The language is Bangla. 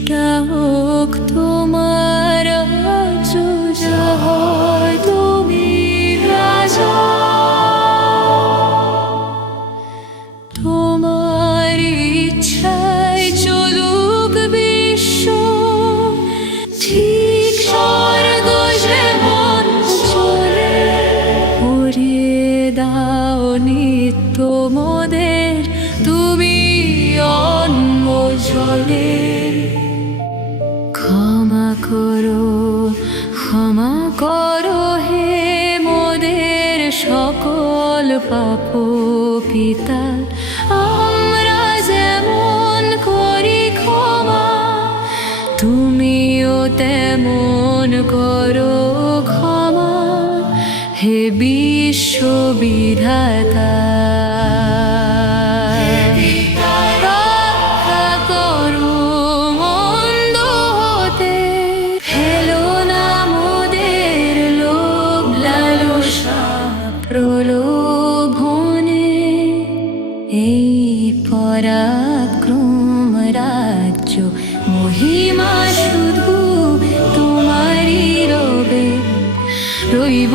কিছুটা হোক তোমার রাজ্য, যা হয় তুমি রাজা। তোমার ইচ্ছায় চলুক বিশ্ব, ঠিক স্বর্গ যেমন চলে। ভরিয়ে দাও নিত্য মোদের তুমি অন্ন জলে। ক্ষমা করো হে মোদের সকল পাপ পিতা। আমরা যেমন করি ক্ষমা, তুমিও তেমন করো ক্ষমা হে বিশ্ববিধাতা। রক্ষা করো মন্দ হতে, ফেলো না মোদের লোভ লালসা প্রলোভনে। এই পরাক্রম রাজ্য মহিমা শুধু তোমারই রবে। রইব